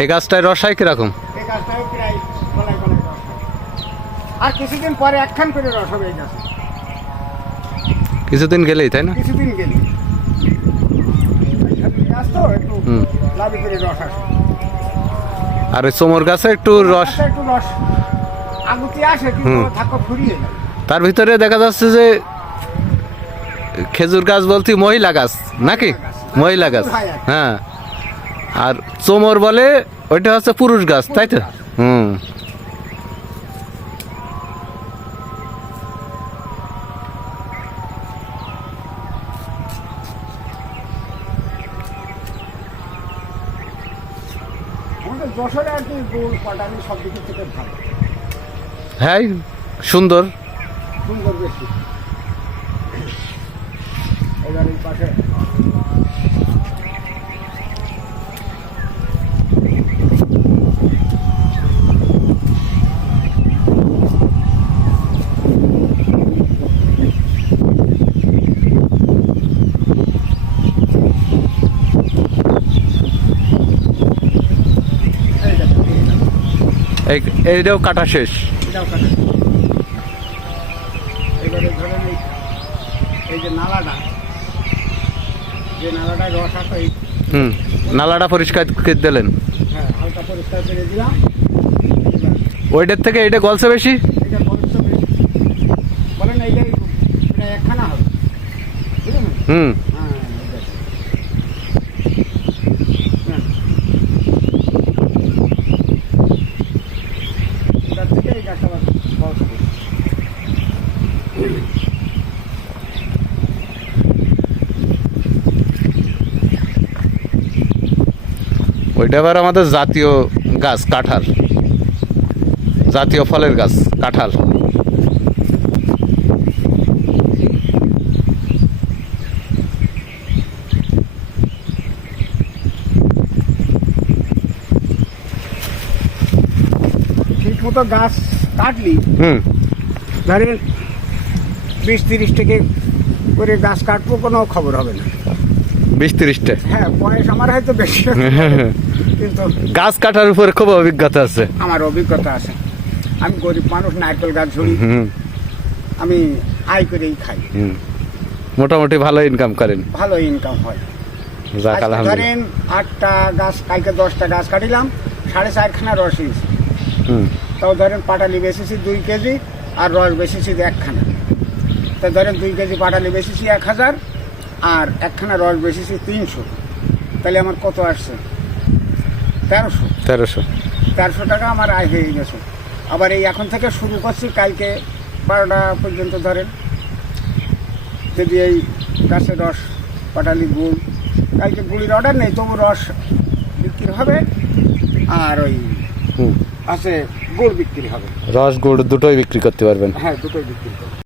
এই গাছটায় রস হয় কীরকম? এই গাছটাও প্রায় গলায় গলায় রস হয়। আর কিছুদিন পরে একখান করে রস হবে এই গাছে। কিছুদিন গেলেই তাই না? কিছুদিন গেলে গাছ তো একটু হুম। লাভি করে রস আসে আর ওই চোমর গাছে একটু রস একটু রস। আগুতি আসে কিন্তু হুম। থাকো ফুরিয়ে যায়। তার ভিতরে দেখা যাচ্ছে যে খেজুর গাছ বলতে মহিলা গাছ নাকি? মহিলা গাছ। হ্যাঁ। আর চোমর বলে ওইটা হচ্ছে পুরুষ গাছ তাই তো? হুম। হ্যাঁ সুন্দর। সুন্দর বেশি। এবার এই পাশে এইটাও কাটা শেষ। এবারে ধরেন এই এই যে নালাটা যে নালাটায় রস হুম নালাটা পরিষ্কার করে দিলেন। হ্যাঁ হালকা পরিষ্কার করে দিলাম। ওইটার থেকে এইটা গলছে বেশি? এটা বেশি। বলেন একখানা হবে। হুম হ্যাঁ এই দেখো। হ্যাঁ। এটার থেকে ওইটা আবার আমাদের জাতীয় গাছ কাঁঠাল। জাতীয় ফলের গাছ কাঁঠাল। মতো গাছ কাটলি হুম। ধরেন বিশ তিরিশ থেকে করে গাছ কাটবো কোনো খবর হবে না। বিশ তিরিশটা হ্যাঁ বয়স আমার হয়তো বেশি কিন্তু গাছ কাটার উপরে খুব অভিজ্ঞতা আছে। আমার অভিজ্ঞতা আছে। আমি গরিব মানুষ নারকেল গাছ ঝুড়ি আমি আয় করেই খাই। হুম। মোটামুটি ভালো ইনকাম করেন। ভালো ইনকাম হয়। ধরেন আটটা গাছ কালকে দশটা গাছ কাটিলাম সাড়ে চারখানা রস তাও ধরেন পাটালি বেচেছি দুই কেজি আর রস বেচেছি একখানা। তা ধরেন দুই কেজি পাটালি বেচেছি এক হাজার আর একখানা রস বেচেছি তিনশো। তাহলে আমার কত আসছে? তেরোশো। তেরোশো। তেরোশো টাকা আমার আয় হয়ে গেছে। আবার এই এখন থেকে শুরু করছি কালকে বারোটা পর্যন্ত ধরেন। যদি এই গাছের রস পাটালি গুড় কালকে গুড়ির অর্ডার নেই তবু রস বিক্রি হবে। আর ওই আছে গুড় বিক্রি হবে। রস গুড় দুটোই বিক্রি করতে পারবেন। হ্যাঁ দুটোই বিক্রি